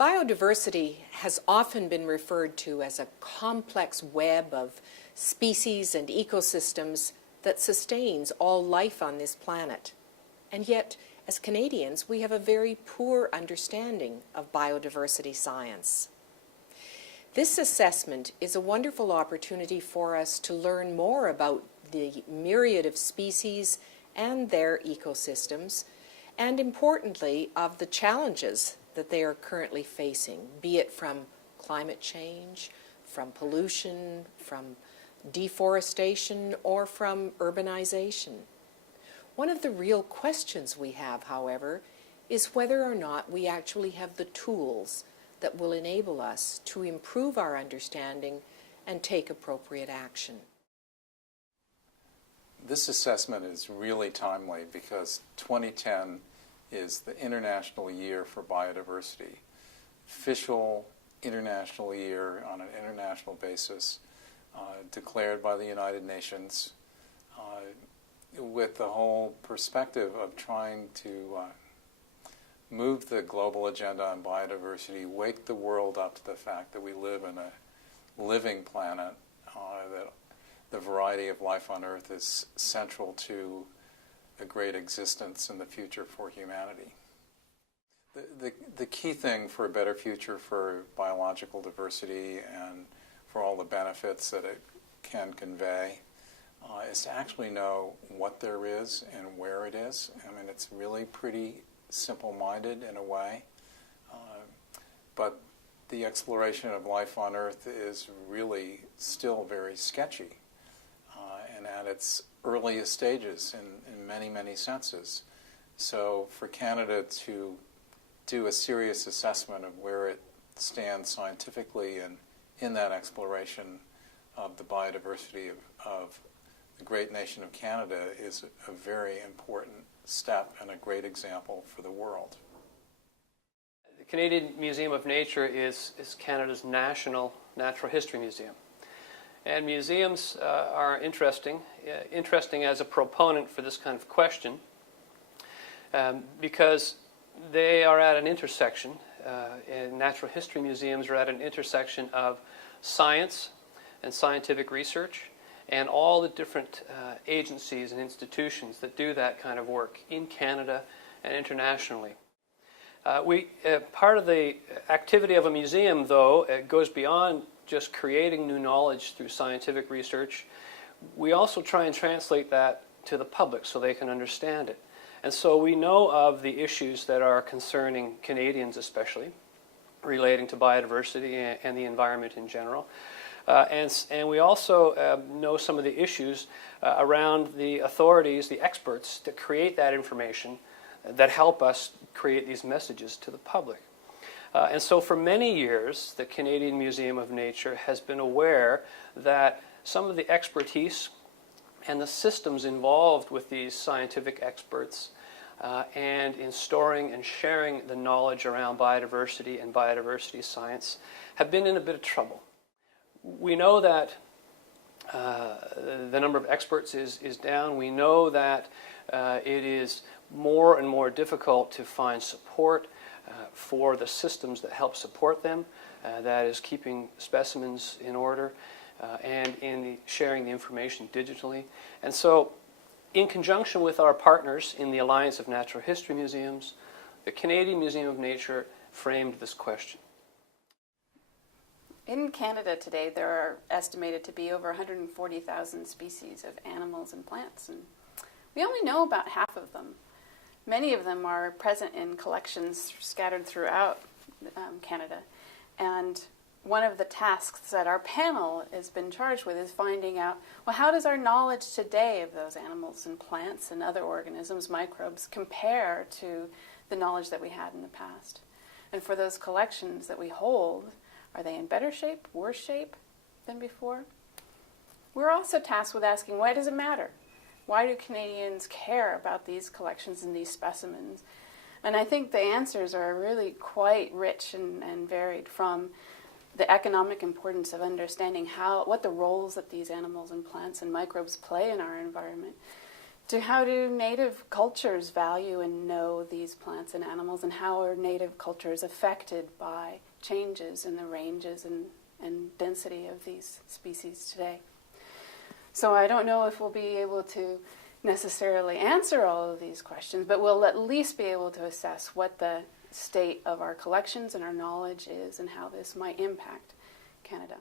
Biodiversity has often been referred to as a complex web of species and ecosystems that sustains all life on this planet. And yet, as Canadians, we have a very poor understanding of biodiversity science. This assessment is a wonderful opportunity for us to learn more about the myriad of species and their ecosystems, and importantly, of the challenges that they are currently facing, be it from climate change, from pollution, from deforestation, or from urbanization. One of the real questions we have, however, is whether or not we actually have the tools that will enable us to improve our understanding and take appropriate action. This assessment is really timely because 2010 is the International Year for Biodiversity, official international year on an international basis, declared by the United Nations, with the whole perspective of trying to move the global agenda on biodiversity, wake the world up to the fact that we live in a living planet, that the variety of life on Earth is central to a great existence in the future for humanity. The key thing for a better future for biological diversity and for all the benefits that it can convey is to actually know what there is and where it is. I mean, it's really pretty simple-minded in a way, but the exploration of life on Earth is really still very sketchy and at its earliest stages in many, many senses. So for Canada to do a serious assessment of where it stands scientifically and in that exploration of the biodiversity of the great nation of Canada is a very important step and a great example for the world. The Canadian Museum of Nature is Canada's national natural history museum. And museums are interesting as a proponent for this kind of question because they are at an intersection, and natural history museums are at an intersection of science and scientific research and all the different agencies and institutions that do that kind of work in Canada and internationally. Part of the activity of a museum, though, goes beyond just creating new knowledge through scientific research. We also try and translate that to the public so they can understand it. And so we know of the issues that are concerning Canadians especially, relating to biodiversity and the environment in general. And we also know some of the issues around the authorities, the experts that create that information that help us create these messages to the public. And so for many years, the Canadian Museum of Nature has been aware that some of the expertise and the systems involved with these scientific experts and in storing and sharing the knowledge around biodiversity and biodiversity science have been in a bit of trouble. We know that the number of experts is down. We know that it is more and more difficult to find support for the systems that help support them, that is keeping specimens in order and in sharing the information digitally. And so in conjunction with our partners in the Alliance of Natural History Museums, the Canadian Museum of Nature framed this question. In Canada today, there are estimated to be over 140,000 species of animals and plants, and we only know about half of them. Many of them are present in collections scattered throughout Canada, and one of the tasks that our panel has been charged with is finding out, well, how does our knowledge today of those animals and plants and other organisms, microbes, compare to the knowledge that we had in the past? And for those collections that we hold, are they in better shape, worse shape than before? We're also tasked with asking, why does it matter? Why do Canadians care about these collections and these specimens? And I think the answers are really quite rich and varied, from the economic importance of understanding what the roles that these animals and plants and microbes play in our environment, to how do native cultures value and know these plants and animals, and how are native cultures affected by changes in the ranges and density of these species today. So I don't know if we'll be able to necessarily answer all of these questions, but we'll at least be able to assess what the state of our collections and our knowledge is and how this might impact Canada.